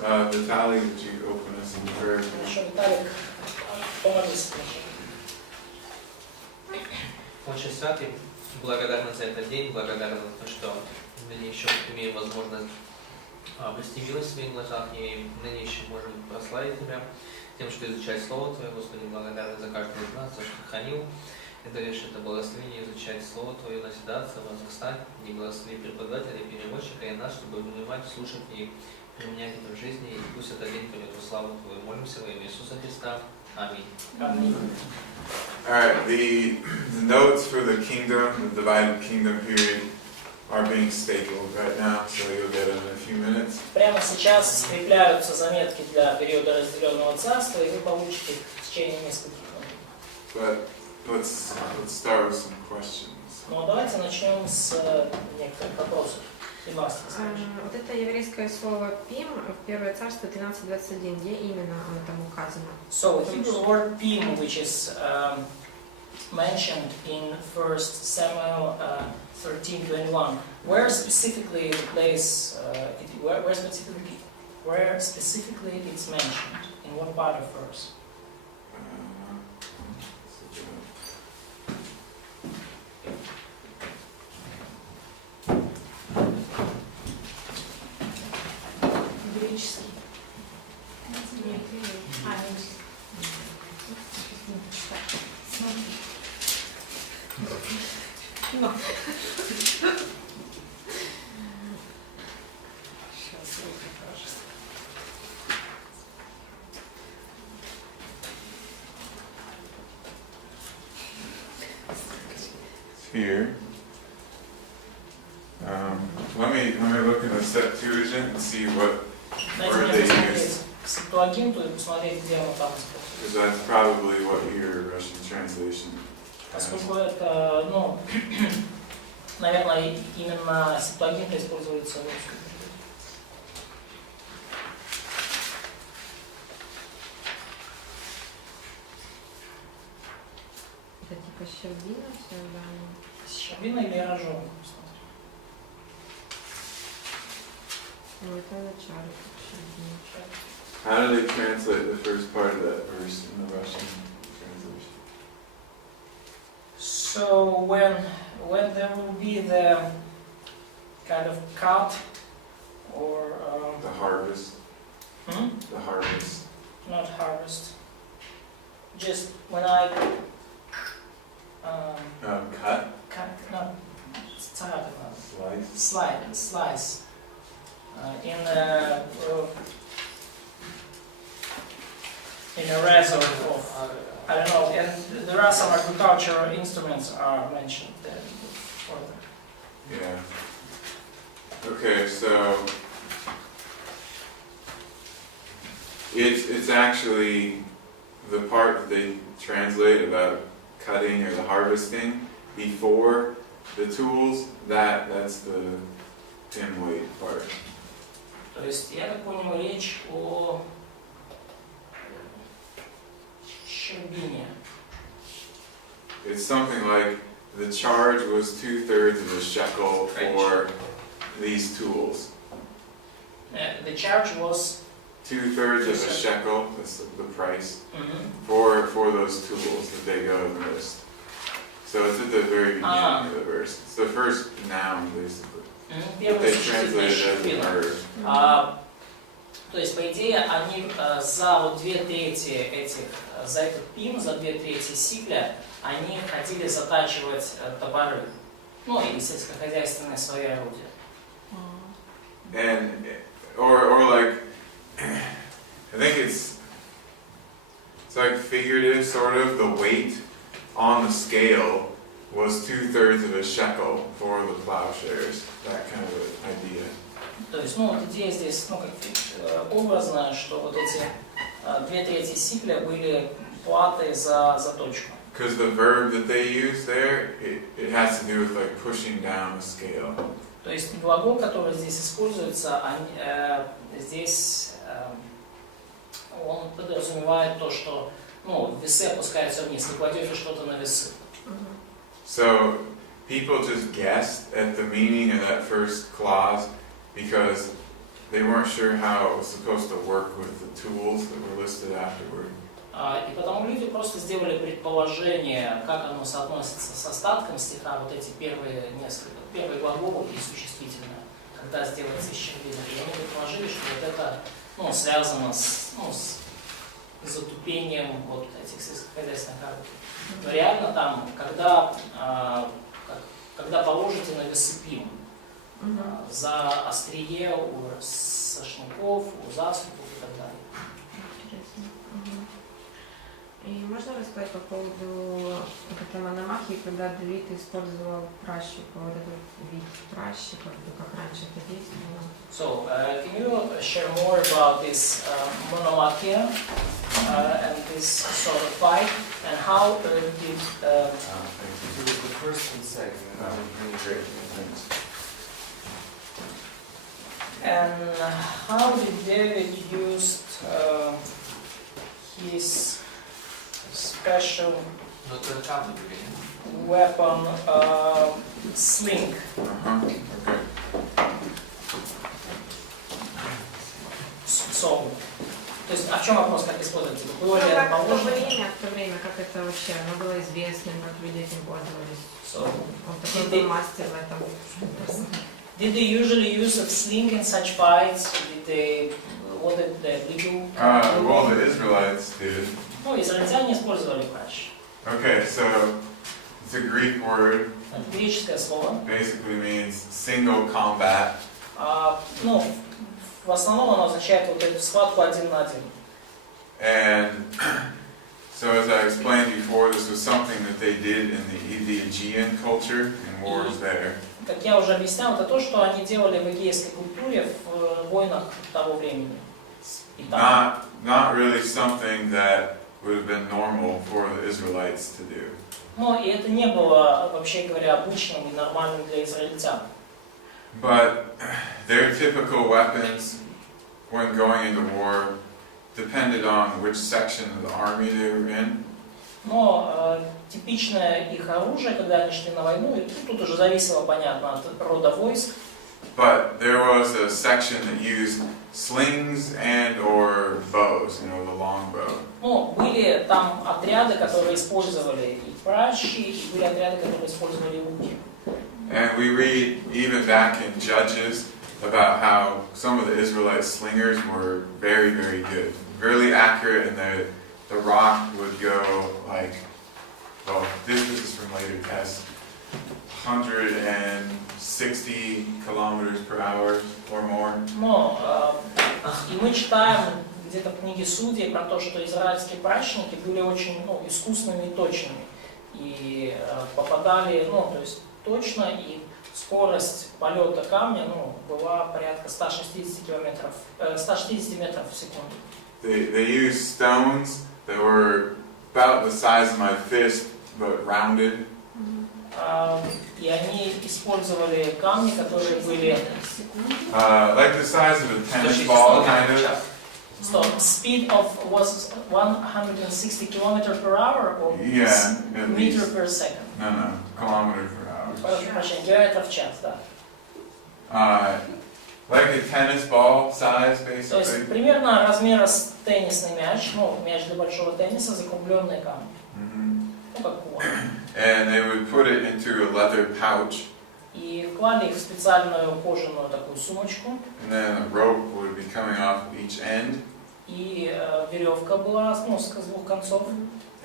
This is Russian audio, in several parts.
Vitaly, would you open us in prayer? Хорошо, Виталик, помолись. Очень святый, благодарны за этот день, благодарны за то, что мы еще имеем возможность обрести милость в своих глазах, и ныне еще можем прославить Тебя тем, что изучать Слово Твое. Господи, благодарны за каждого из нас, за что Ты хранил. И даешь это благословение изучать Слово Твое, наседаться, возрастать, и благослови преподавателя, переводчика и нас, чтобы внимать, слушать и применять это в жизни. И пусть этот день принесет славу Твою. Молимся во имя Иисуса Христа. Аминь. Аминь. Alright, the notes for the kingdom, the divided kingdom period, are being stapled right now, so you'll get them in a few minutes. Прямо сейчас скрепляются заметки для периода разделенного царства, и вы получите их в течение нескольких минут. But let's start with some questions. Ну, давайте начнем с некоторых вопросов. Вот это еврейское слово «пим» в Первое Царство 13:21, где именно оно там указано? So, the Hebrew word pim, which is mentioned in 1 Samuel 13:21, where specifically the place, where specifically it's mentioned? In what part of verse? Here. Let me look in the Septuagint and see what word they use. Because that's probably what your Russian translation has. Поскольку это, ну, наверное, именно Септуагинта используется в русском. Это типа щербина все, да? Щербина или рожок? Ну, это начало, щербина. How do they translate the first part of that verse in the Russian translation? So when there will be the kind of cut or The harvest. The harvest. not harvest, just when I Cut. not Slice. slice in a reservoir of I don't know, and there are some agricultural instruments are mentioned there further. Yeah. Okay, so it's actually the part that they translate about cutting or the harvesting before the tools. That's the thin weight part. То есть, я так понял, речь о щербине. It's something like the charge was 2/3 of a shekel for these tools. The charge was 2/3 of a shekel, that's the price, for those tools that they go and list. So it's at the very beginning of the verse. It's the first noun, basically. They translate it as a verb. То есть, по идее, они за вот 2/3 этих, за этот пим, за 2/3 сикля, они хотели затачивать топоры, ну и сельскохозяйственные свои орудия. And or like I think it's like figurative, sort of. The weight on the scale was 2/3 of a shekel for the plowshares. That kind of idea. То есть, ну, вот идея здесь, ну, как образная, что вот эти 2/3 сикля были платой за заточку. Because the verb that they use there, it has to do with like pushing down the scale. То есть глагол, который здесь используется, здесь он подразумевает то, что, ну, весы опускаются вниз, не кладете что-то на весы. So people just guessed at the meaning of that first clause because they weren't sure how it was supposed to work with the tools that were listed afterward. И потому люди просто сделали предположение, как оно соотносится с остатком стиха, вот эти первые глаголы и существительное, когда сделается исчерпывание. И они предположили, что вот это связано с затупением вот этих сельскохозяйственных работ. Но реально там, когда положите на весы пим, за острие у сошников, у заступов и так далее. И можно рассказать по поводу этого намахи, когда Давид использовал пращику, вот этот вид пращика, как раньше это действовало? So, can you share more about this monomachia and this sort of fight, and how did It was the first and second, and that was really great. Thanks. and how did David use his special Но это камни были, нет? weapon sling? Okay. So, то есть, в чем вопрос, как использовать? Было ли Ну, это как в положено? то время, как это вообще, оно было известным, как люди этим пользовались. So, Он такой был мастер в этом. did they usually use a sling in such fights? What did they do? Well, the Israelites did. Ну, израильтяне использовали пращ. Okay, so it's a Greek word. Это греческое слово. Basically means single combat. Ну, в основном оно означает вот эту схватку один на один. And so as I explained before, this was something that they did in the Aegean culture, in wars there. Как я уже объяснял, это то, что они делали в эгейской культуре в войнах того времени. И там. Not really something that would have been normal for the Israelites to do. Но и это не было, вообще говоря, обычным и нормальным для израильтян. But their typical weapons when going into war depended on which section of the army they were in. Но типичное их оружие, когда они шли на войну, и тут уже зависело, понятно, от рода войск. But there was a section that used slings and or bows, the long bow. Ну, были там отряды, которые использовали и пращи, и были отряды, которые использовали луки. And we read even back in Judges about how some of the Israelite slingers were very, very good, really accurate, and the rock would go like, well, this is from later tests, 160 kilometers per hour or more. Но и мы читаем где-то в книге Судей про то, что израильские пращники были очень искусными и точными. И попадали, то есть точно, и скорость полета камня была порядка 160 метров в секунду. They used stones that were about the size of my fist, but rounded. И они использовали камни, которые были Like the size of a tennis ball, kind of. So speed was 160 kilometers per hour or Yeah, at meter least. per second. No, kilometer per hour. Прошу прощения, километров в час, да. Like a tennis ball size, То есть basically. примерно размера с теннисный мяч, мяч для большого тенниса, закругленные камни. Как кулак. And they would put it into a leather pouch, И вклали их в специальную кожаную такую сумочку. and then a rope would be coming off each end. И веревка была с двух концов.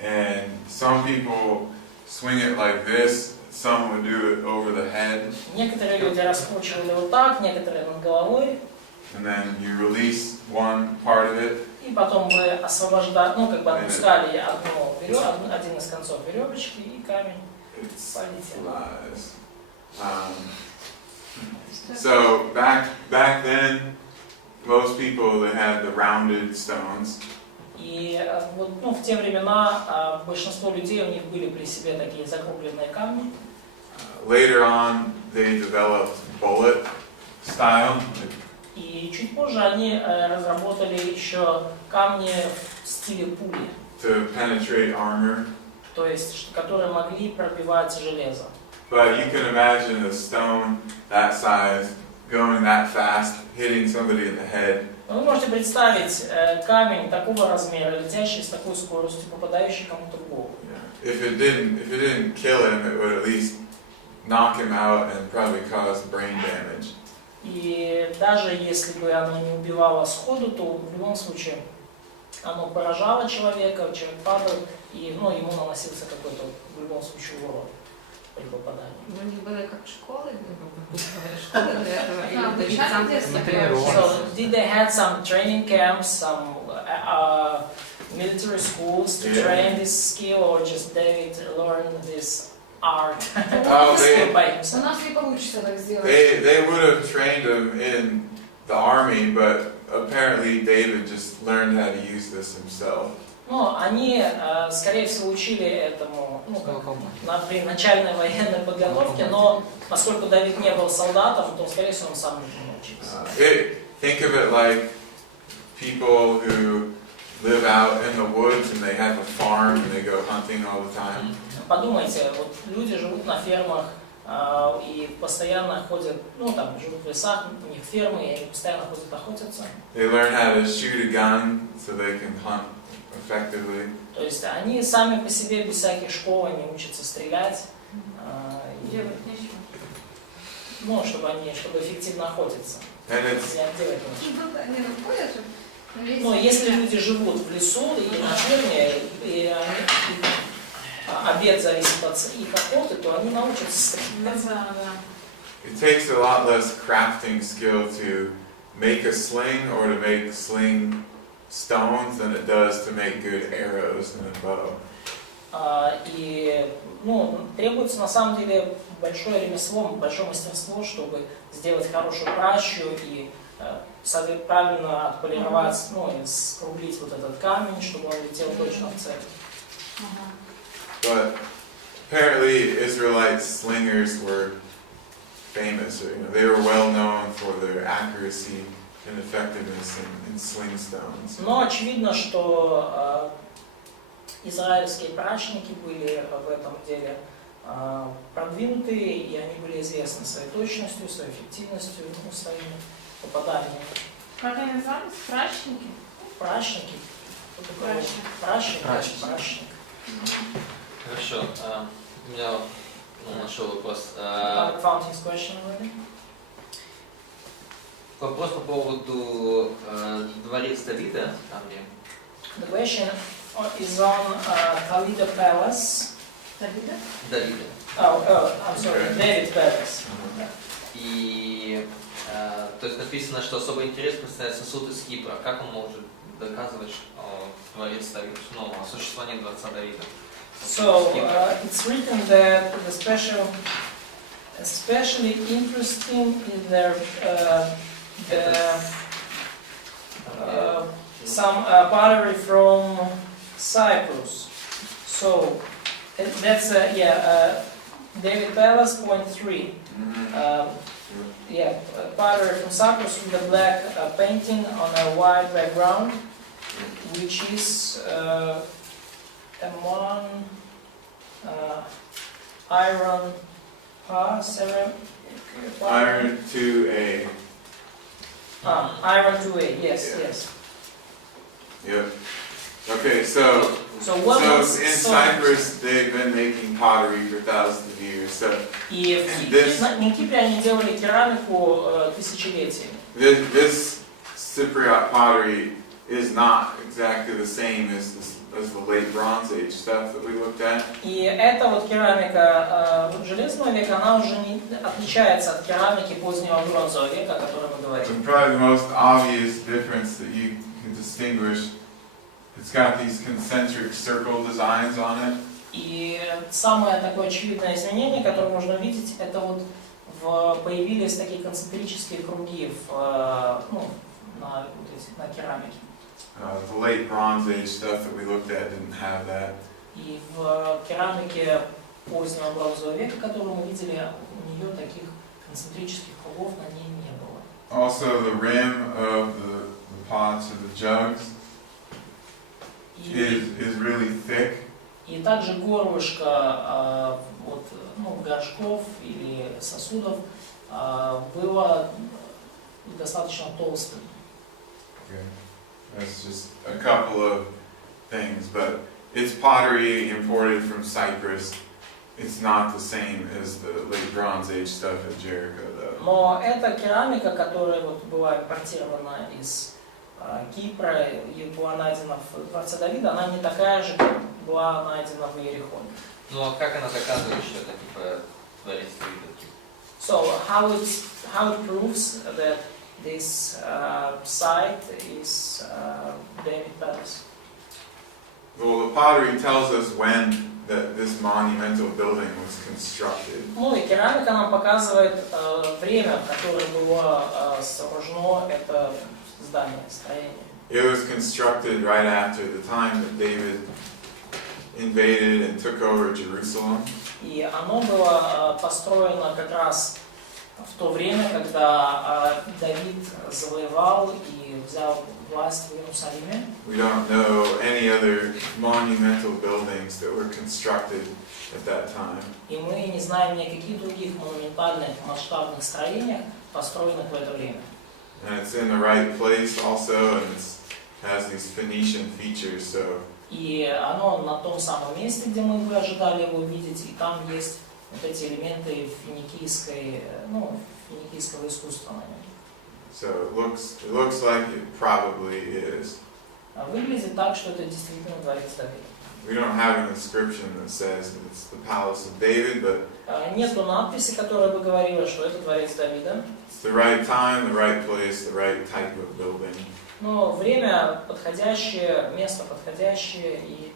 And some people swing it like this, some would do it over the head, Некоторые люди раскручивали вот так, некоторые над головой. and then you release one part of it, И потом вы освобождали, отпускали один из концов веревочки, и камень it полетел. flies. So back then, most people that had the rounded stones, И в те времена большинство людей, у них были при себе такие закругленные камни. later on they developed bullet style. И чуть позже они разработали еще камни в стиле пули, To penetrate armor. то есть которые могли пробивать железо. But you can imagine a stone that size going that fast, hitting somebody in the head. Вы можете представить камень такого размера, летящий с такой скоростью, попадающий кому-то в голову. Yeah. If it didn't kill him, it would at least knock him out and probably cause brain damage. И даже если бы оно не убивало сходу, то в любом случае оно поражало человека, человек падал, и ему наносился какой-то в любом случае урон при попадании. У них были как школы, школы для этого, или сам So did they had some training camps, some military schools to train this skill, or just David learned this art skill by У himself? нас не получится так сделать. They would have trained him in the army, but apparently David just learned how to use this himself. Они, скорее всего, учили этому при начальной военной подготовке, но поскольку Давид не был солдатом, то, скорее всего, он сам этому научился. Think of it like people who live out in the woods and they have a farm and they go hunting all the time. Подумайте, вот люди живут на фермах и постоянно ходят, живут в лесах, у них фермы, и они постоянно ходят охотятся. They learn how to shoot a gun so they can hunt effectively. То есть они сами по себе без всяких школ они учатся стрелять, Делать нечего. чтобы эффективно охотиться. And it's Делать нечего. Они находят же. Если люди живут в лесу и на ферме, и обед зависит от их охоты, то они научатся стрелять. it takes a lot less crafting skill to make a sling or to make sling stones than it does to make good arrows and a bow. И требуется на самом деле большое ремесло, большое мастерство, чтобы сделать хорошую пращу и правильно отполировать, и скруглить вот этот камень, чтобы он летел точно в цель. But apparently Israelite slingers were famous. They were well known for their accuracy and effectiveness in sling stones. Но очевидно, что израильские пращники были в этом деле продвинутые, и они были известны своей точностью, своей эффективностью, своими попаданиями. Как они назывались? Пращники? Пращники. Пращник. Хорошо. У меня нашел вопрос. Found his question already? Вопрос по поводу дворец Давида, там где. The question is on Khalida Palace. Давида. I'm sorry, David Palace. И то есть написано, что особый интерес представляет сосуд из Кипра. Как он может доказывать дворец Давида, о существовании дворца Давида? So it's written that especially interesting in their some pottery from Cyprus. So that's David Palace, point 3. Pottery from Cyprus with a black painting on a white background, which is M1 iron Iron 2A. Iron 2A, yes. Yep. Okay, so in Cyprus they've been making pottery for thousands of years. So и в Кипре они делали керамику тысячелетиями. This Cypriot pottery is not exactly the same as the late Bronze Age stuff that we looked at. И эта вот керамика железного века, она уже не отличается от керамики позднего бронзового века, о котором мы говорим. And probably the most obvious difference that you can distinguish, it's got these concentric circle designs on it. И самое такое очевидное изменение, которое можно увидеть, это вот появились такие концентрические круги на керамике. The late Bronze Age stuff that we looked at didn't have that. И в керамике позднего бронзового века, которую мы видели, у нее таких концентрических кругов на ней не было. Also, the rim of the pots or the jugs is really thick. И также горлышко горшков или сосудов, было достаточно толстым. Okay. That's just a couple of things, but it's pottery imported from Cyprus. It's not the same as the late Bronze Age stuff at Jericho, though. Но эта керамика, которая вот была импортирована из Кипра и была найдена в дворце Давида, она не такая же, как была найдена в Иерихоне. Ну а как она доказывает, что это типа дворец Давида? So how it proves that this site is David Palace? Well, the pottery tells us when this monumental building was constructed. Ну и керамика нам показывает время, в которое было сооружено это здание, строение. It was constructed right after the time that David invaded and took over Jerusalem. И оно было построено как раз в то время, когда Давид завоевал и взял власть в Иерусалиме. We don't know any other monumental buildings that were constructed at that time. И мы не знаем ни о каких других монументальных масштабных строениях, построенных в это время. And it's in the right place also, and it has these Phoenician features, so И оно на том самом месте, где мы бы ожидали его увидеть, и там есть вот эти элементы финикийского искусства на нем. so it looks like it probably is. Выглядит так, что это действительно дворец Давида. We don't have an inscription that says that it's the palace of David, but Нету надписи, которая бы говорила, что это дворец Давида. it's the right time, the right place, the right type of building. Но время подходящее, место подходящее и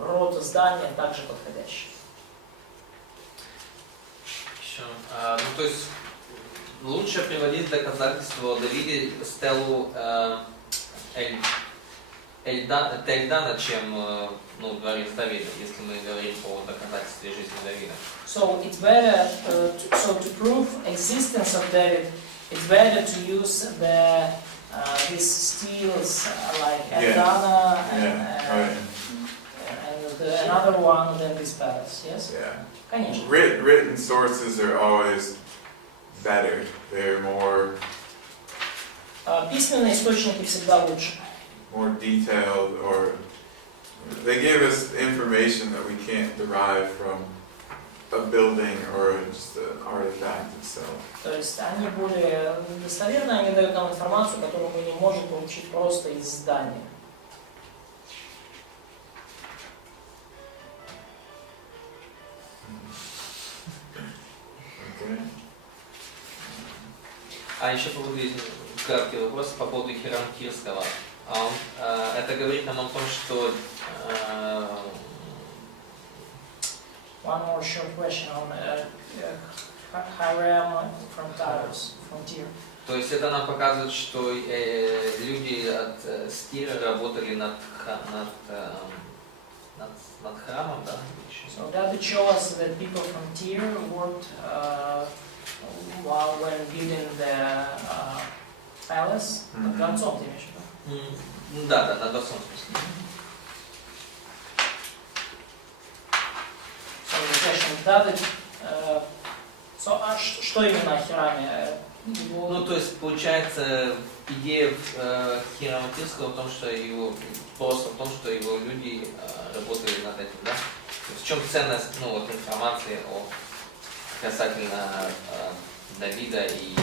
род здания также подходящий. Еще, ну то есть лучше приводить доказательства о Давиде стелу Эльдана, чем дворец Давида, если мы говорим о доказательстве жизни Давида. So it's better to prove existence of David, it's better to use these steels like Eldana and another one than this palace. Yes. Yeah. Конечно. Written sources are always better. They're more Письменные источники всегда лучше. more detailed, or they give us information that we can't derive from a building or just an artifact itself. То есть они более достоверны, они дают нам информацию, которую мы не можем получить просто из здания. Okay. А еще по поводу краткий вопрос по поводу храма Киевского. Это говорит нам о том, что One more short question on Hiram from Tyros, from Tyre. то есть это нам показывает, что люди от Стира работали над храмом, да? So that would show us that people from Tyre worked while when building the palace. Над дворцом, ты имеешь в виду? Да, над дворцом, в смысле. So the question, that it, что именно о Хираме? Ну, то есть, получается, идея храма Киевского в том, что его люди работали над этим, да? В чем ценность, информации касательно Давида и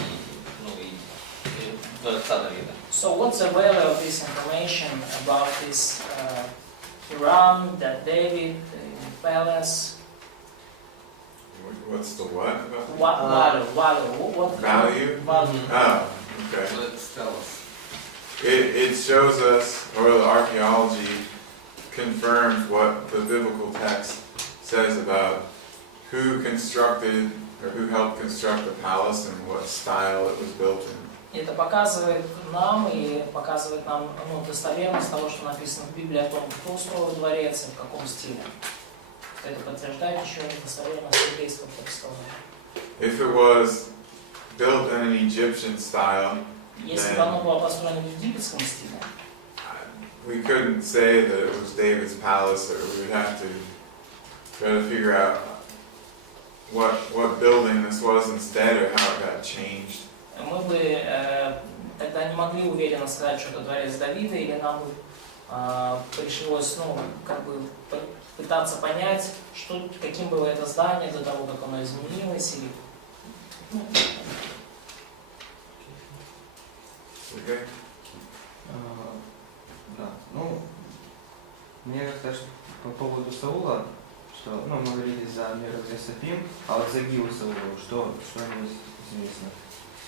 дворца Давида? So what's the value of this information about this Hiram, that David, the palace? What's the what about? What value? What Value? value? Oh, okay. Let's tell us. It shows us, or the archaeology confirms what the biblical text says about who constructed or who helped construct the palace and what style it was built in. Это показывает нам достоверность того, что написано в Библии о том, кто строил дворец и в каком стиле. Это подтверждает еще достоверность библейского текста. If it was built in an Egyptian style, Если бы оно было построено в египетском стиле, we couldn't say that it was David's palace, or we would have to try to figure out what building this was instead or how it got changed. Мы бы тогда не могли уверенно сказать, что это дворец Давида, или нам бы пришлось, как бы пытаться понять, каким было это здание до того, как оно изменилось, или... Okay? Да, мне кажется, что по поводу Саула, что, мы говорили за Мерзесапим, а вот за Гилу Саулу, что ему известно?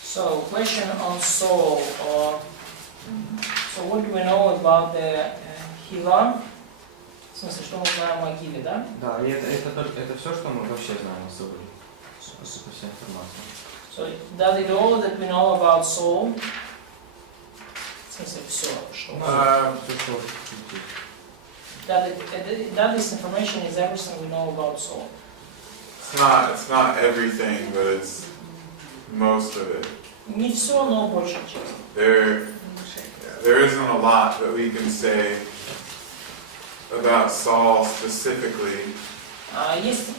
So, question on Saul. So, what do we know about the Хилам? В смысле, что мы знаем о Гиле, да? Да, и это все, что мы вообще знаем о Сауле. Это вся информация. So, does it all that we know about Saul? В смысле, все, что... That this information is everything we know about Saul. It's not everything, but it's most of it. Не все, но большая часть. There isn't a lot that we can say about Saul specifically. Есть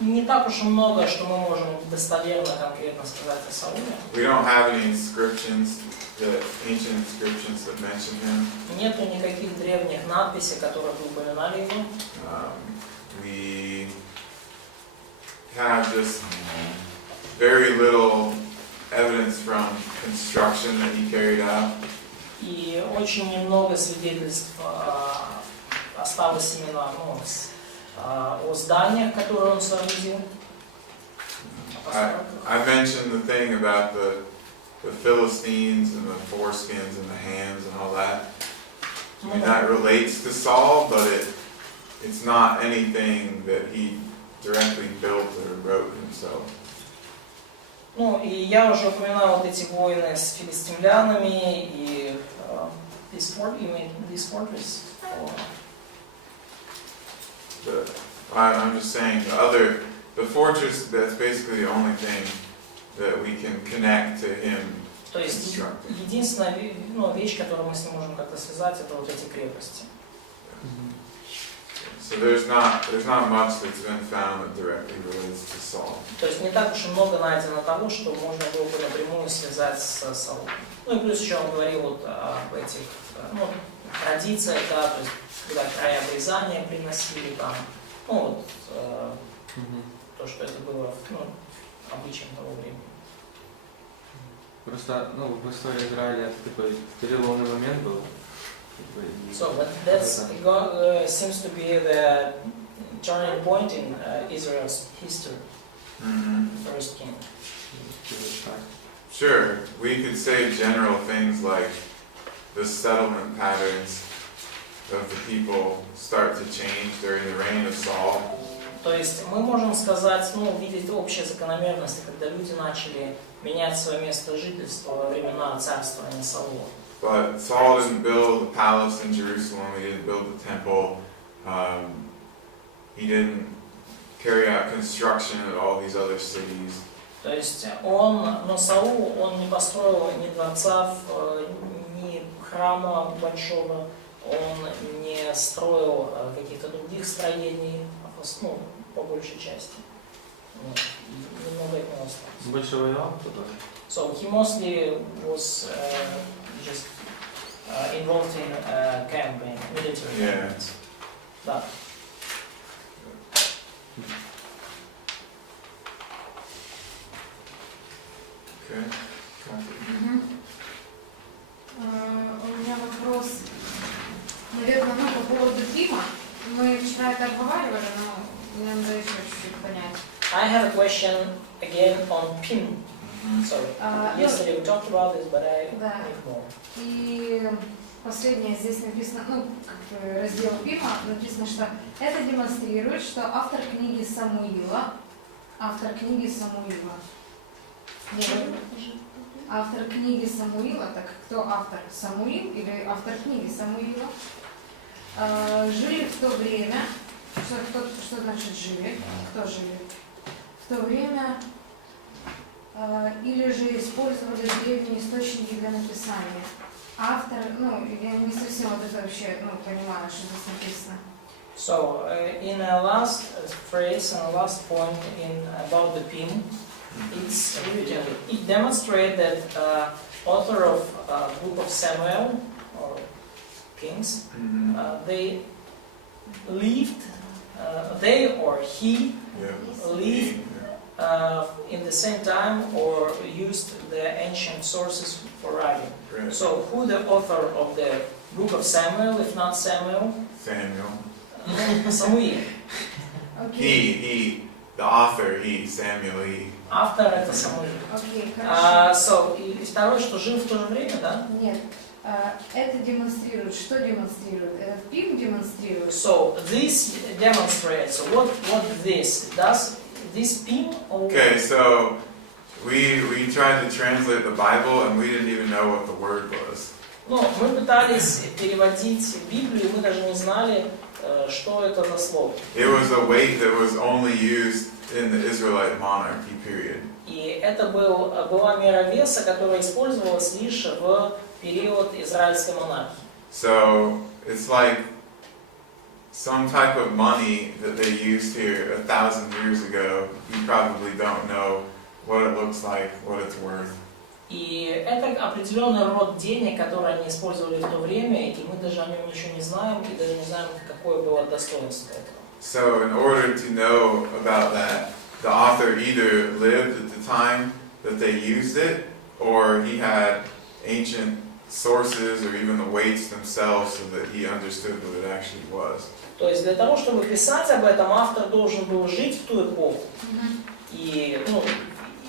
не так уж и много, что мы можем достоверно, конкретно сказать о Сауле. We don't have any inscriptions, the ancient inscriptions that mention him. Нету никаких древних надписей, которые бы упоминали его. We have just very little evidence from construction that he carried out. И очень немного свидетельств осталось именно о зданиях, которые он соорудил. I mentioned the thing about the Philistines and the foreskins and the hands and all that. I mean, that relates to Saul, but it's not anything that he directly built or wrote himself. И я уже упоминал вот эти войны с филистимлянами и these fortresses. I'm just saying the fortress, that's basically the only thing that we can connect to him. То есть единственная вещь, которую мы с ним можем как-то связать, это вот эти крепости. So there's not much that's been found that directly relates to Saul. То есть не так уж и много найдено того, что можно было бы напрямую связать с Саулом. И плюс еще он говорил вот об этих традициях, да, то есть когда края обрезания приносили там, то, что это было обычаем того времени. Просто, в истории Израиля такой переломный момент был. So, but that seems to be the turning point in Israel's history. First king. Sure, we could say general things like the settlement patterns of the people start to change during the reign of Saul. То есть мы можем сказать, увидеть общие закономерности, когда люди начали менять свое место жительства во времена царствования Саула. But Saul didn't build a palace in Jerusalem, he didn't build the temple, he didn't carry out construction at all these other cities. То есть Саул, он не построил ни дворца, ни храма большого, он не строил каких-то других строений, по большей части. Немного от него осталось. Больше воевал кто-то? So he mostly was just involved in campaign, military campaigns. Да. Okay. У меня вопрос, наверное, по поводу Пима. Мы вчера это обговаривали, но мне надо еще чуть-чуть понять. I have a question again on Pim. Sorry. Yesterday we talked about this, but I need more. И последнее здесь написано, раздел Пима, написано, что это демонстрирует, что автор книги Самуила, автор книги Самуила, так кто автор? Самуил или автор книги Самуила? Жили в то время, что значит жили? Кто жили? В то время, или же использовали древние источники для написания. Автор, я не совсем вот это вообще, понимаю, что здесь написано. So, in the last phrase and the last point about the pin, it's written, it demonstrates that author of book of Samuel, or Kings, they lived, they or he lived in the same time or used the ancient sources for writing. Right. So, who the author of the book of Samuel, if not Samuel? Samuel. Самуил. He, the author, Samuel, Автор это Самуил. Окей, хорошо. И второе, что жил в то же время, да? Нет. Это демонстрирует. Что демонстрирует? Этот пим демонстрирует. So this demonstrates what this does. This pin. Okay, so we tried to translate the Bible and we didn't even know what the word was. Ну, мы пытались переводить Библию, мы даже не знали, что это за слово. It was a weight that was only used in the Israelite monarchy period. И это была мера веса, которая использовалась лишь в период израильской монархии. So it's like some type of money that they used here 1,000 years ago. You probably don't know what it looks like, what it's worth. И это определенный род денег, который они использовали в то время, и мы даже о нем ничего не знаем, и даже не знаем, какое было достоинство этого. So in order to know about that, the author either lived at the time that they used it, or he had ancient sources or even the weights themselves so that he understood what it actually was. То есть для того, чтобы писать об этом, автор должен был жить в ту эпоху, и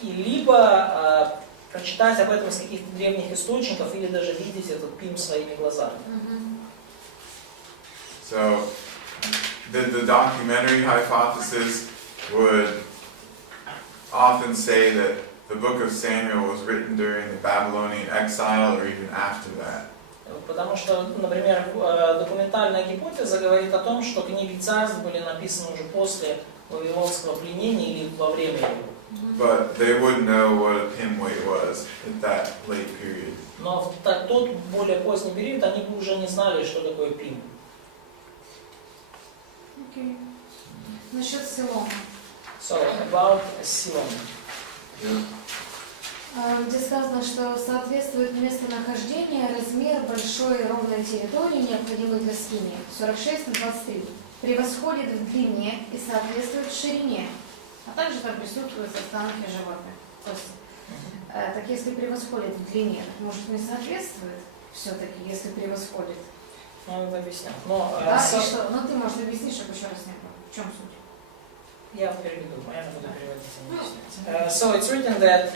либо прочитать об этом из каких-то древних источников, или даже видеть этот пим своими глазами. So the documentary hypothesis would often say that the book of Samuel was written during the Babylonian exile or even after that. Потому что, например, документальная гипотеза говорит о том, что книги царств были написаны уже после вавилонского пленения или во время его. But they wouldn't know what a pin weight was at that late period. Но в тот более поздний период они бы уже не знали, что такое пим. Окей. Насчет Силома. So, about Силом. Где сказано, что соответствует местонахождение, размер большой ровной территории, необходимой для скинии. 46/23. Превосходит в длине и соответствует в ширине. А также там присутствуют останки животных. То есть, так если превосходит в длине, так может не соответствует все-таки, если превосходит. Ну, это объясню. Но, Да, и что? Ну ты можешь объяснить, чтобы еще раз не было. В чем суть? Я переведу, я буду переводить. So it's written that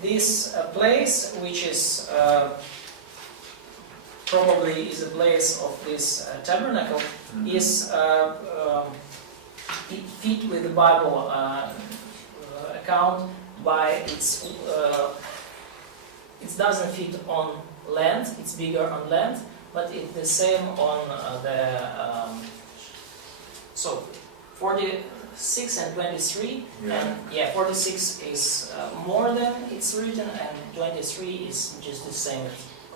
this place, which is probably is a place of this tabernacle, is it fit with the Bible account by its. It doesn't fit on land. It's bigger on land, but it's the same on the. So 46 and 23, and 46 is more than it's written, and 23 is just the same.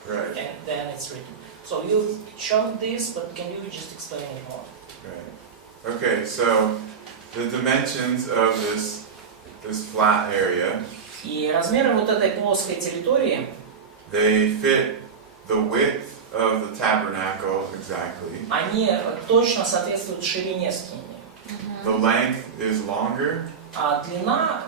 Right. And then it's written. So you showed this, but can you just explain it more? Right. Okay, so the dimensions of this flat area, И размеры вот этой плоской территории, they fit the width of the tabernacle exactly. они точно соответствуют ширине скинии. The length is longer. А длина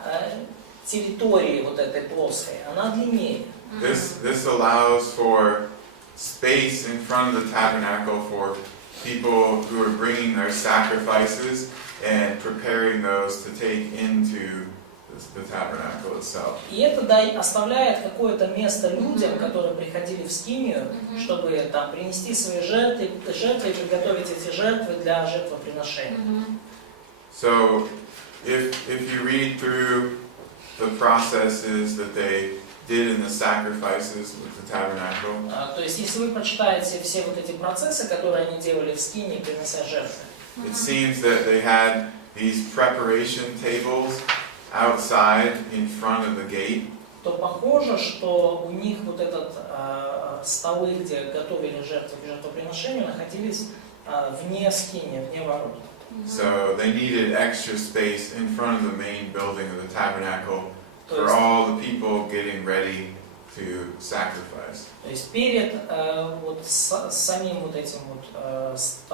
территории вот этой плоской, она длиннее. This allows for space in front of the tabernacle for people who are bringing their sacrifices and preparing those to take into the tabernacle itself. И это оставляет какое-то место людям, которые приходили в скинию, чтобы там принести свои жертвы и приготовить эти жертвы для жертвоприношения. So, if you read through the processes that they did in the sacrifices with the tabernacle, То есть, если вы прочитаете все вот эти процессы, которые они делали в скинии, принося жертвы, it seems that they had these preparation tables outside in front of the gate. то похоже, что у них вот этот столы, где готовили жертвы к жертвоприношению, находились вне скини, вне ворот. So they needed extra space in front of the main building of the tabernacle То for есть, all the people getting ready to sacrifice. то есть перед вот самим вот этим вот с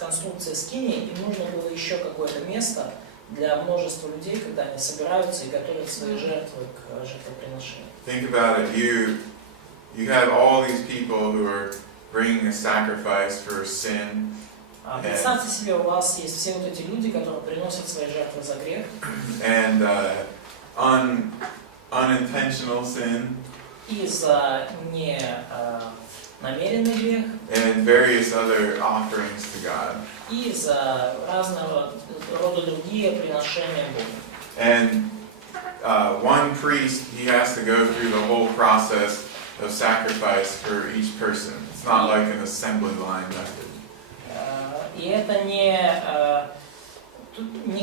конструкцией скини им нужно было еще какое-то место для множества людей, когда они собираются и готовят свои жертвы к жертвоприношению. Think about it. You have all these people who are bringing a sacrifice for sin. Представьте себе, у вас есть все вот эти люди, которые приносят свои жертвы за грех. And unintentional sin. И за намеренный грех. And various other offerings to God. И за разного рода другие приношения Богу. And one priest, he has to go through the whole process of sacrifice for each person. It's not like an assembly line method. И это не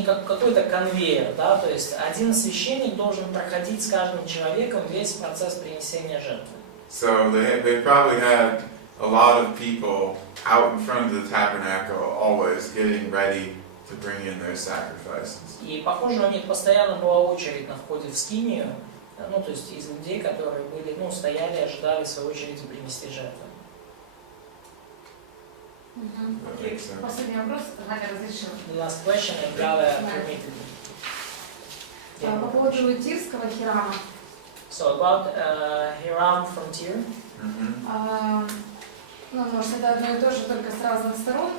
какой-то конвейер, да, то есть один священник должен проходить с каждым человеком весь процесс принесения жертвы. So they probably had a lot of people out in front of the tabernacle always getting ready to bring in their sacrifices. И похоже, у них постоянно была очередь на входе в скинию, ну то есть из людей, которые были, стояли, ожидали своей очереди принести жертву. Окей. Последний вопрос, Галя разрешила. The last question, and Gala permitted me. По поводу тирского хирама. So about Hiram from Tyre. Может, это одно и то же, только с разных сторон.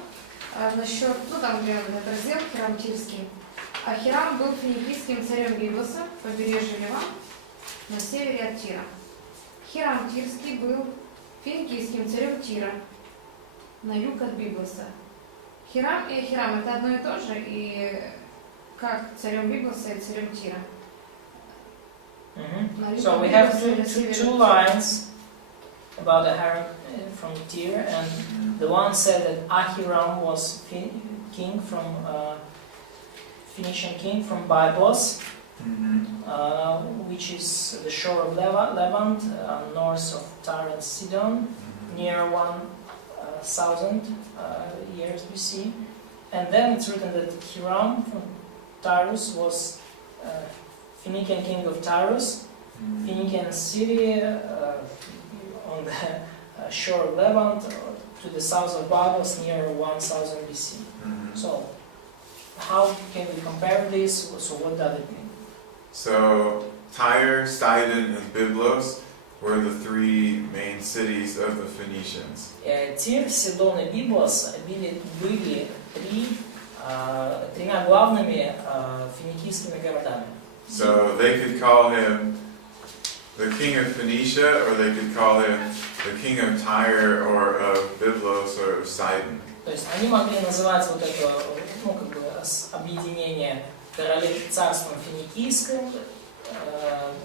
Насчет, там где этот раздел, Хирам Тирский. Хирам был финикийским царем Библоса, побережье Ливан, на севере от Тира. Хирам Тирский был финикийским царем Тира, на юг от Библоса. Хирам и Ахирам это одно и то же, и как царем Библоса и царем Тира. So we have two lines about the Hiram from Tyre, and the one said that Ahiram was king from Phoenician king from Byblos, which is the shore of Levant, north of Tyre and Sidon, near 1000 years BC. And then it's written that Hiram from Tyrus was Phoenician king of Tyrus, Phoenician city on the shore of Levant, to the south of Byblos, near 1000 BC. So, how can we compare this? So, what does it mean? So, Tyre, Sidon, and Byblos were the three main cities of the Phoenicians. Тир, Сидон и Библос были тремя главными финикийскими городами. So they could call him the king of Phoenicia, or they could call him the king of Tyre, or of Byblos, or of Sidon. То есть они могли называть вот это, объединение царством финикийским,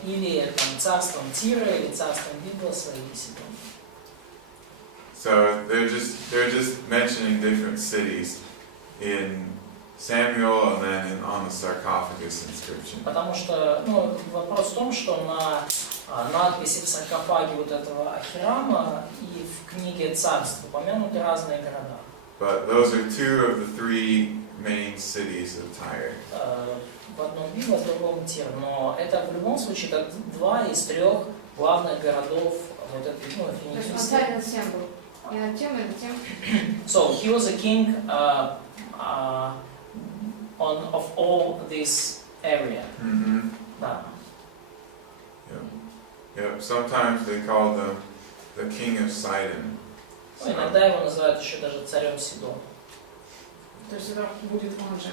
или царством Тира, или царством Библоса, или Сидона. So they're just mentioning different cities in Samuel and then on the sarcophagus inscription. Потому что, вопрос в том, что на надписи в саркофаге вот этого Ахирама и в книге Царств упомянуты разные города. But those are two of the three main cities of Tyre. В одном Библос, в другом Тир, но это в любом случае это два из трех главных городов вот этой финикийской. То есть он царь над всем был. И над тем, и над тем. So he was a king of all this area. Да. Yep. Sometimes they call them the king of Sidon. Иногда его называют еще даже царем Сидона. То есть это будет он же.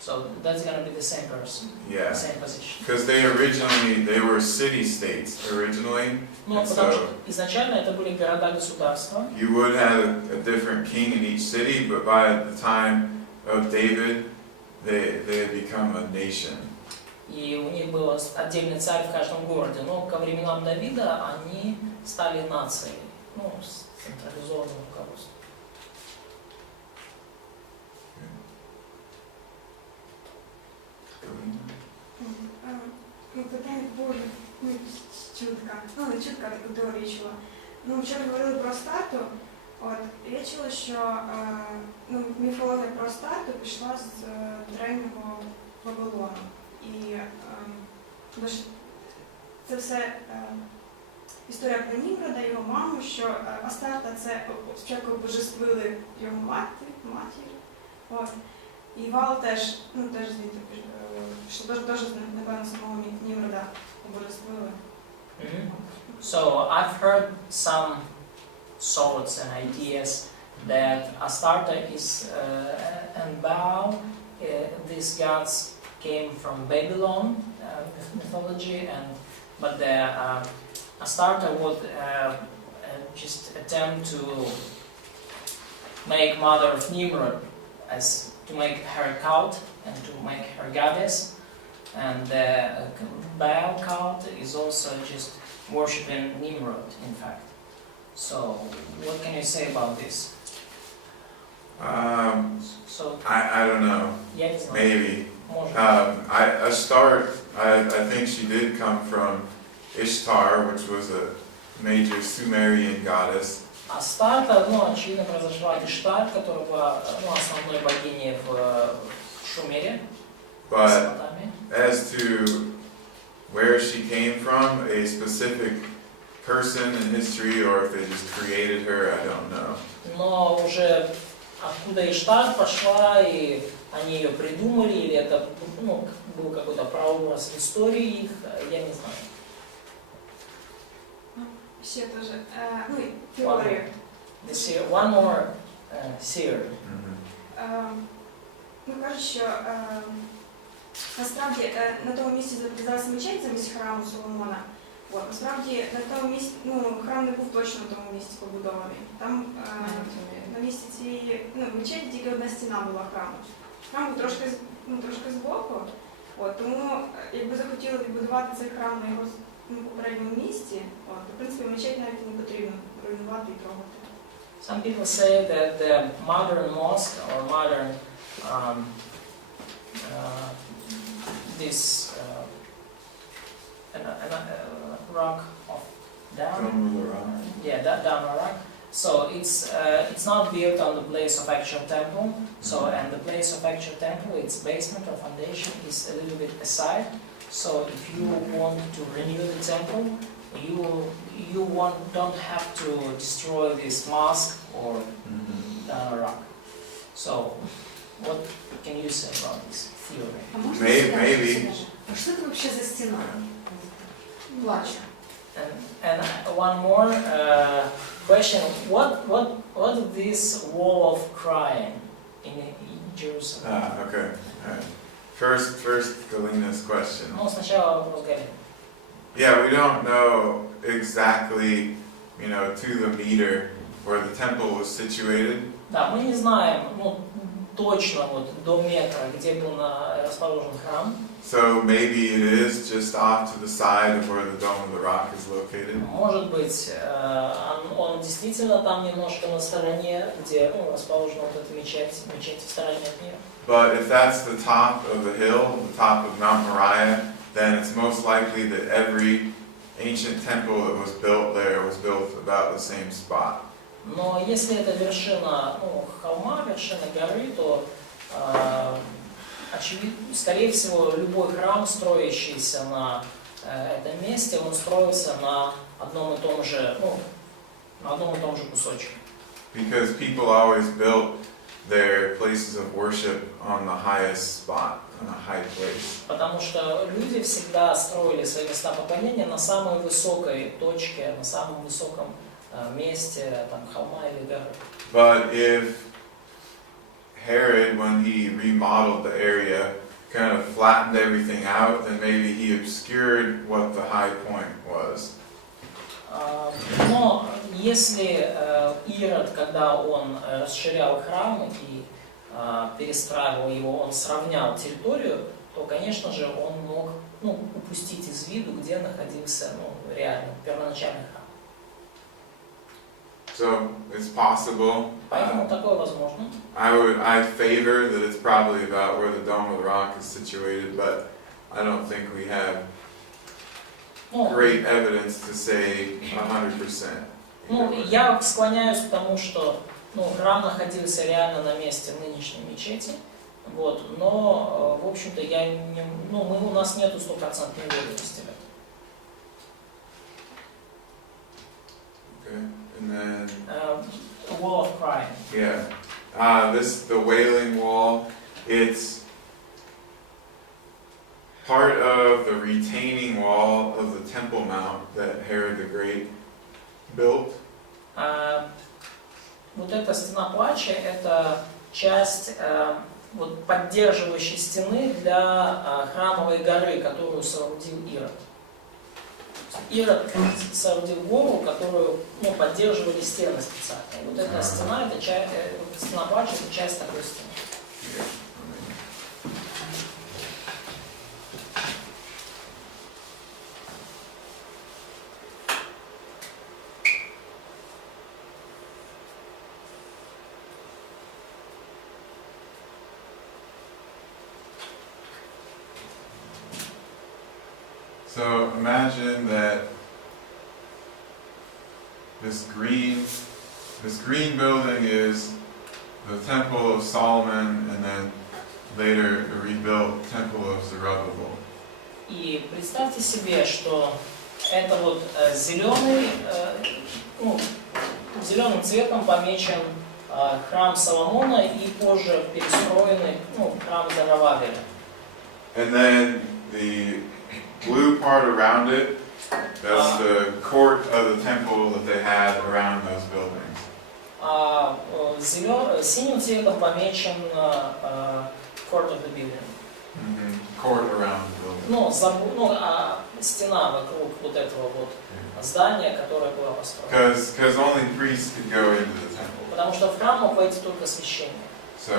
So that's going to be the same person, Yeah. same position. Because they were city-states originally. Ну, потому что изначально это были города-государства. You would have a different king in each city, but by the time of David, they had become a nation. И у них был отдельный царь в каждом городе. Но ко временам Давида они стали нацией, с централизованным руководством. Питання по чутка, не чутка, таку теоретичну. Вчора говорили про старту, От, я чула, що міфологія про Астарту пішла з древнього Вавилону. І це все історія про Німрода, його маму, що Астарта це спочатку божествили його матір. От. І Вал теж звідти пішов, теж, напевно, самого Німрода обожествили. So I've heard some thoughts and ideas that Astarte is and Baal, these gods came from Babylon mythology, but the Astarte would just attempt to make mother of Nimrod, as to make her cult and to make her goddess, and the Baal cult is also just worshipping Nimrod, in fact. So, what can you say about this? So I don't know. Я не знаю. Maybe. Может. Astarte, I think she did come from Ishtar, which was a major Sumerian goddess. Астарта, очевидно, произошла от Иштар, которая была основной богиней в Шумере. But as to where she came from, a specific person in history, or if they just created her, I don't know. Но уже откуда Иштар пошла, и они ее придумали, или это был какой-то прообраз в истории их, я не знаю. Ще теж, теорія. One more theory. Кажуть, що насправді на тому місці зараз мечеть замість храму Соломона. От, насправді на тому місці, храм не був точно на тому місці побудований. Там на місці цієї мечеті тільки одна стіна була храму. Храм був трошки збоку, тому якби захотіли відбудувати цей храм на його попередньому місці, то в принципі мечеть навіть не потрібно руйнувати і трогати. Some people say that the modern mosque or modern this rock of down, down rock. So it's not built on the place of actual temple. So and the place of actual temple, its basement or foundation is a little bit aside. So if you want to renew the temple, you don't have to destroy this mosque or down a rock. So what can you say about this theory? Maybe. А что это вообще за стена? Плачу. And one more question: what is this wall of crying in Jerusalem? Okay. All right. First, Galina's question. Сначала вопрос Галины. Yeah, we don't know exactly, to the meter where the temple was situated. Да, мы не знаем, точно до метра, где был расположен храм. So maybe it is just off to the side of where the Dome of the Rock is located. Может быть, он действительно там немножко на стороне, где расположена вот эта мечеть в стороне от нее. But if that's the top of the hill, the top of Mount Moriah, then it's most likely that every ancient temple that was built there was built about the same spot. Но если это вершина холма, вершина горы, то скорее всего, любой храм, строящийся на этом месте, он строился на одном и том же кусочке. Because people always built their places of worship on the highest spot, on a high place. Потому что люди всегда строили свои места поклонения на самой высокой точке, на самом высоком месте, холма или горы. But if Herod, when he remodeled the area, kind of flattened everything out, then maybe he obscured what the high point was. Но если Ирод, когда он расширял храм и перестраивал его, он сравнял территорию, то, конечно же, он мог упустить из виду, где находился реально первоначальный храм. So it's possible. Поэтому такое возможно. I favor that it's probably about where the Dome of the Rock is situated, but I don't think we have great evidence to say 100%. Ну, я склоняюсь к тому, что храм находился реально на месте нынешней мечети, вот, но, в общем-то, у нас нету стопроцентной уверенности в этом. Okay. And then, Wall of Crying. yeah, the Wailing Wall, it's part of the retaining wall of the Temple Mount that Herod the Great built. Вот эта стена плача, это часть поддерживающей стены для храмовой горы, которую соорудил Ирод. Ирод соорудил гору, которую поддерживали стены специально. Вот эта стена, стена плача, это часть такой стены. So imagine that this green building is the Temple of Solomon, and then later the rebuilt Temple of Zerubbabel. И представьте себе, что это зеленым цветом помечен храм Соломона и позже перестроенный храм Зоровавеля. And then the blue part around it, that's the court of the temple that they had around those buildings. Синим цветом помечен court of the building. Mm-hmm. Court around the building. Стена вокруг вот этого здания, которое было построено. Because only priests could go into the temple. Потому что в храм мог войти только священник. So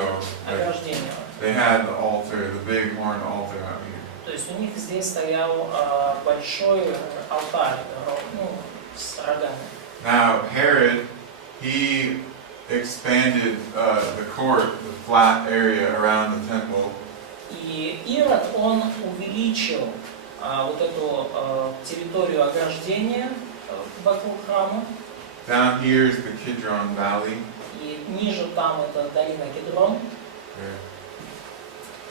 Ограждение. they had the altar, the big horn altar out here. То есть у них здесь стоял большой алтарь, с рогами. Now Herod, he expanded the court, the flat area around the temple. И Ирод, он увеличил вот эту территорию ограждения вокруг храма. Down here is the Kidron Valley. И ниже там это долина Кедрон.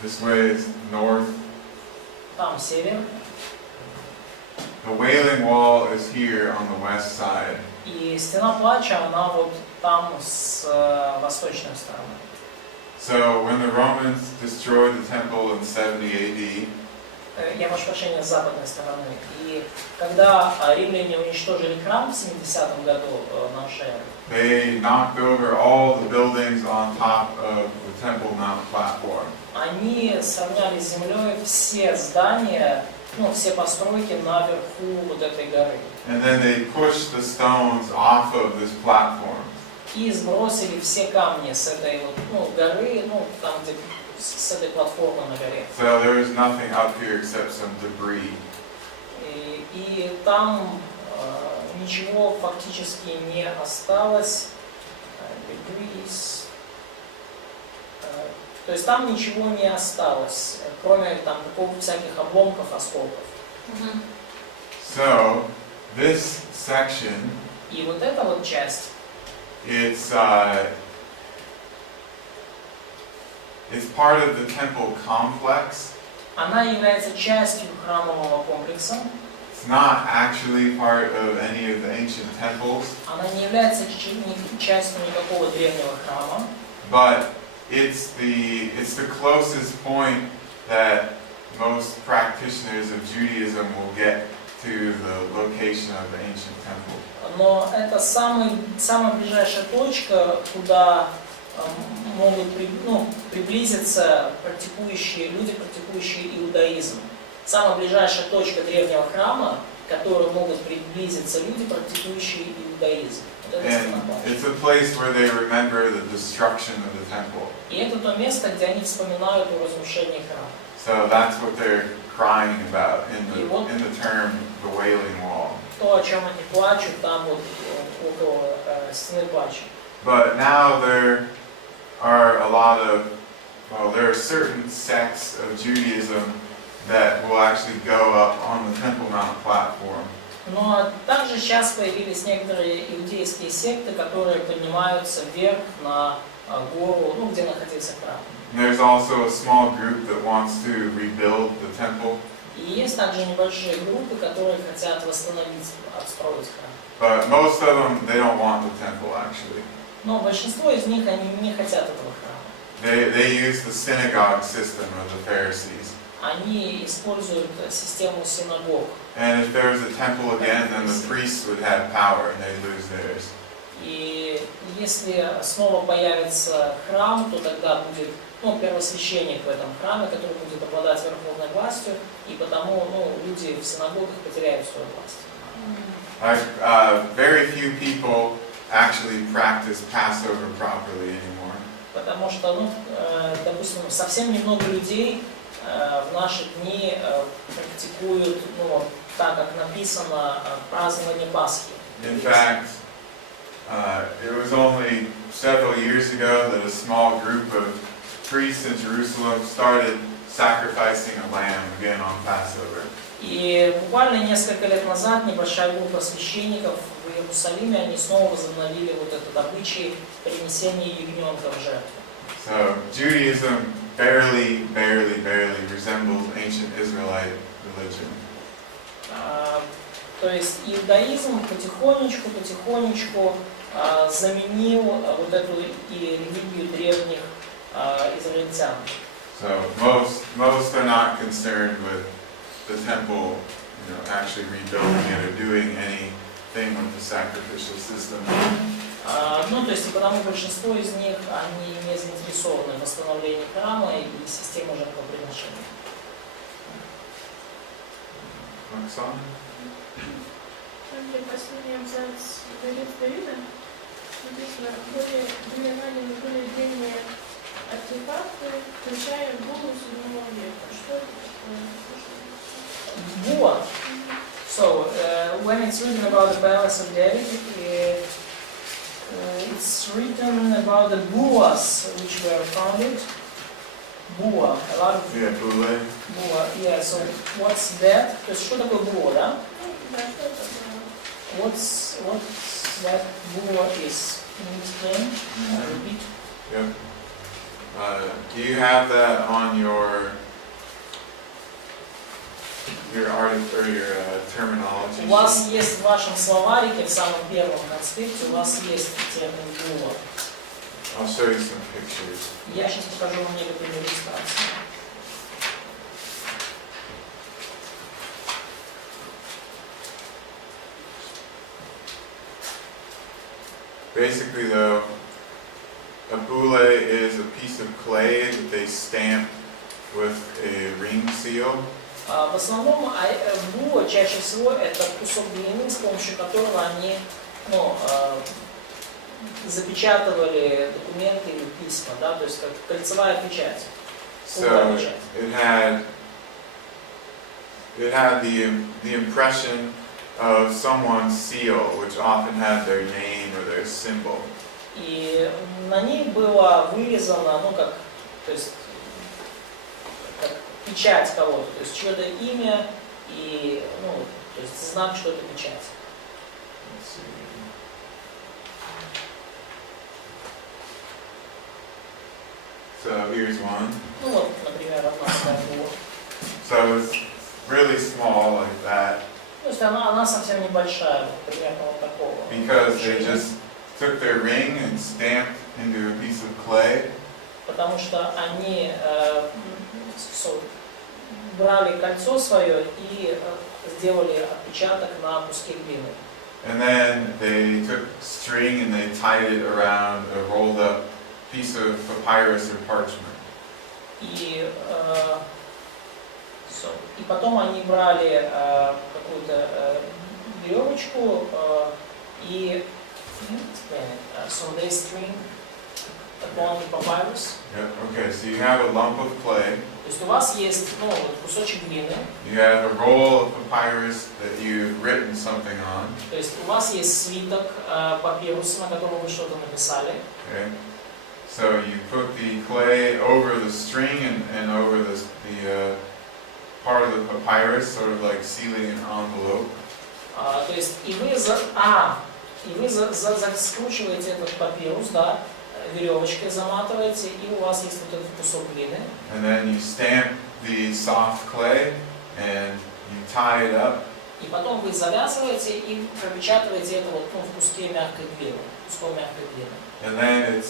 This way is north. Там север. The Wailing Wall is here on the west side. И стена плача, она вот там с восточной стороны. So when the Romans destroyed the temple in 70 AD, Я прошу прощения, с западной стороны. И когда римляне уничтожили храм в 70 году нашей эры, they knocked over all the buildings on top of the Temple Mount platform. они сравняли с землей все здания, все постройки наверху вот этой горы. And then they pushed the stones off of this platform. И сбросили все камни с этой горы, там где с этой платформы на горе. So there was nothing up here except some debris. И там ничего фактически не осталось. То есть там ничего не осталось, кроме там всяких обломков, осколков. So this section, И вот эта вот часть, it's part of the temple complex. она является частью храмового комплекса. It's not actually part of any of the ancient temples, Она не является частью никакого древнего храма. but it's the closest point that most practitioners of Judaism will get to the location of the ancient temple. Но это самая ближайшая точка, куда могут приблизиться люди, практикующие иудаизм. Самая ближайшая точка древнего храма, к которой могут приблизиться люди, практикующие иудаизм. And it's a place where they remember the destruction of the temple. И это то место, где они вспоминают о разрушении храма. So that's what they're crying about in the term the Wailing Wall. То, о чем они плачут, там вот около стены плача. But now there are certain sects of Judaism that will actually go up on the Temple Mount platform. Но также сейчас появились некоторые иудейские секты, которые поднимаются вверх на гору, ну, где находился храм. And there's also a small group that wants to rebuild the temple. И есть также небольшие группы, которые хотят восстановить, отстроить храм. But most of them, they don't want the temple actually. Но большинство из них, они не хотят этого храма. They use the synagogue system of the Pharisees. Они используют систему синагог. And if there was a temple again, then the priests would have power and they'd lose theirs. И если снова появится храм, то тогда будет, ну, первосвященник в этом храме, который будет обладать верховной властью, и потому, ну, люди в синагогах потеряют свою власть. Very few people actually practice Passover properly anymore. Потому что, ну, допустим, совсем немного людей в наши дни практикуют, ну, так как написано, празднование Пасхи. In fact, it was only several years ago that a small group of priests in Jerusalem started sacrificing a lamb again on Passover. И буквально несколько лет назад небольшая группа священников в Иерусалиме, они снова возобновили вот этот обычай принесения ягненка в жертву. So Judaism barely resembles ancient Israelite religion. То есть иудаизм потихонечку заменил вот эту и религию древних израильтян. So most are not concerned with the temple, actually rebuilding it or doing anything with the sacrificial system. Ну, то есть, и потому большинство из них, они не заинтересованы в восстановлении храма и системы жертвоприношения. Оксана? Также последний абзац говорит Давида, написано, были найдены более древние артефакты, включая булу 7 века. Что это такое? Буа. So, when it's written about the palace of David, it's written about the buas which were founded. Bua, a lot of Yeah, Boule. Bua. Yeah, so what's that? То есть что такое буа, да? Да, что это такое? What's that bua is? Can you explain? Repeat. Yep. Do you have that on your terminology? У вас есть в вашем словарике, в самом первом конспекте, у вас есть термин буа. I'll show you some pictures. Я сейчас покажу вам некоторые иллюстрации. Basically, though, a boule is a piece of clay that they stamp with a ring seal. В основном буа чаще всего это кусок глины, с помощью которого они, ну, запечатывали документы или письма, да, то есть как кольцевая печать. So it had the impression of someone's seal, which often had their name or their symbol. И на ней было вырезано, ну как, то есть как печать кого-то, то есть чье-то имя и, ну, то есть знак, что это печать. Let's see. So here's one. Ну вот, например, одна такая буа. So it's really small like that То есть она совсем небольшая, вот, примерно вот такого. because they just took their ring and stamped into a piece of clay. Потому что они брали кольцо свое и сделали отпечаток на куске глины. And then they took string and they tied it around a rolled up piece of papyrus or parchment. И потом они брали какую-то веревочку и so they string upon the papyrus. Yeah, okay, so you have a lump of clay, То есть у вас есть, ну, вот кусочек глины, you have a roll of papyrus that you've written something on, то есть у вас есть свиток папируса, на котором вы что-то написали. okay? So you put the clay over the string and over the part of the papyrus, sort of like sealing an envelope. То есть и вы скручиваете этот папирус, да, веревочкой заматываете, и у вас есть вот этот кусок глины. And then you stamp the soft clay and you tie it up. И потом вы завязываете и пропечатываете это вот, в куске мягкой глины, куском мягкой глины. And then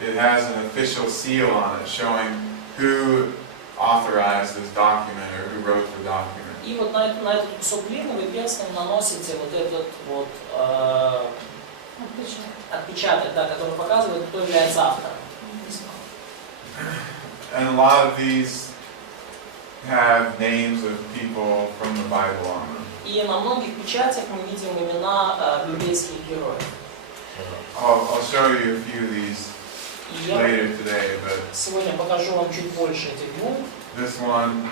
it has an official seal on it showing who authorized this document or who wrote the document. И вот на этот кусок глины вы перстнем наносите вот этот вот отпечаток, да, который показывает, кто является автором. And a lot of these have names of people from the Bible on them. И на многих печатях мы видим имена библейских героев. I'll show you a few of these И я later today, but сегодня покажу вам чуть больше этих букв. this one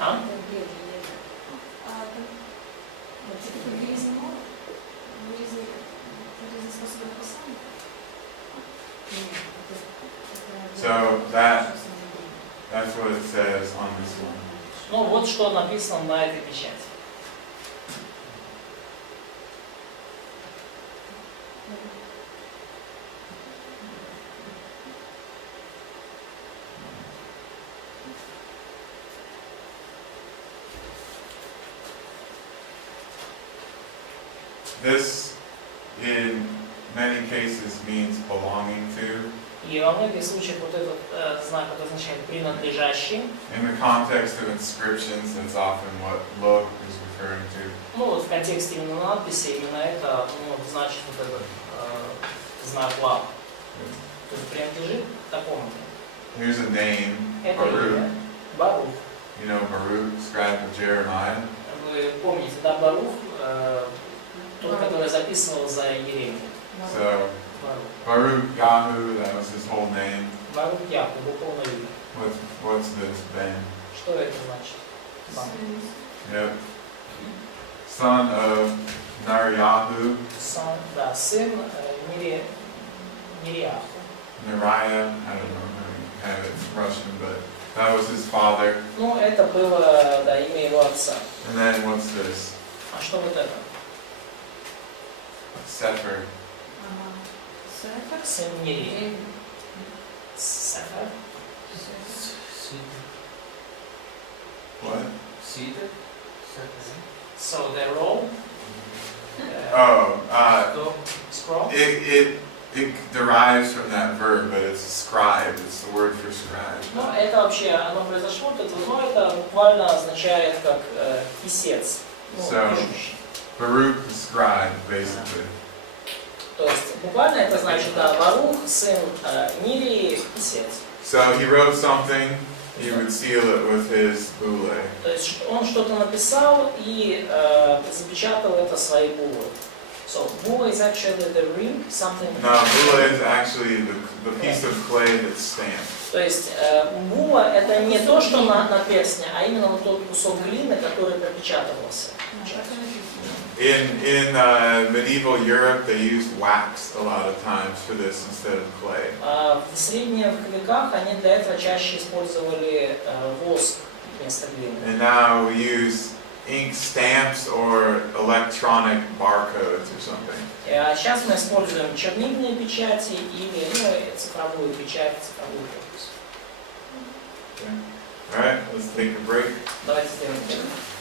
А? So that's what it says on this one. Ну вот что написано на этой печати. This, in many cases, means belonging to. И во многих случаях вот этот знак это означает принадлежащий. In the context of inscriptions, that's often what look is referring to. Ну вот в контексте именно надписи, именно это значит вот этот знак лав. То есть принадлежит такому-то. Here's a name, Это Baruch. имя Барух. You know Baruch, scribe of Jeremiah. Вы помните, да, Барух, тот, который записывал за Иеремией. So Baruch Yahu, that was his whole name. Барух Яху, его полное имя. What's this, Ben? Что это значит? Yep. Son of Nariyahu, Сын Нериаху. Nariah, I don't know how you have it in Russian, but that was his father. Ну, это было, да, имя его отца. And then what's this? А что вот это? Sefer. Сын Нерии. Сефер. What? Сидор. So they roll. Oh, Scroll. it derives from that verb, but it's scribe. It's the word for scribe. Ну, это вообще, оно произошло, но это буквально означает как писец. Ну, So- пишущий. Baruch the scribe, basically. То есть буквально это значит, да, Барух, сын Нерии, писец. So he wrote something, he would seal it with his boule. То есть он что-то написал и запечатал это своей булой. So bulla is actually the ring, something. No, boule is actually the piece of clay that's stamped. То есть була это не то, что на перстне, а именно вот тот кусок глины, который пропечатывался. In medieval Europe, they used wax a lot of times for this instead of clay. В средних веках они для этого чаще использовали воск вместо глины. And now we use ink stamps or electronic barcodes or something. А сейчас мы используем чернильные печати или цифровую печать, цифровую подпись. All right, let's take a break. Давайте сделаем перерыв.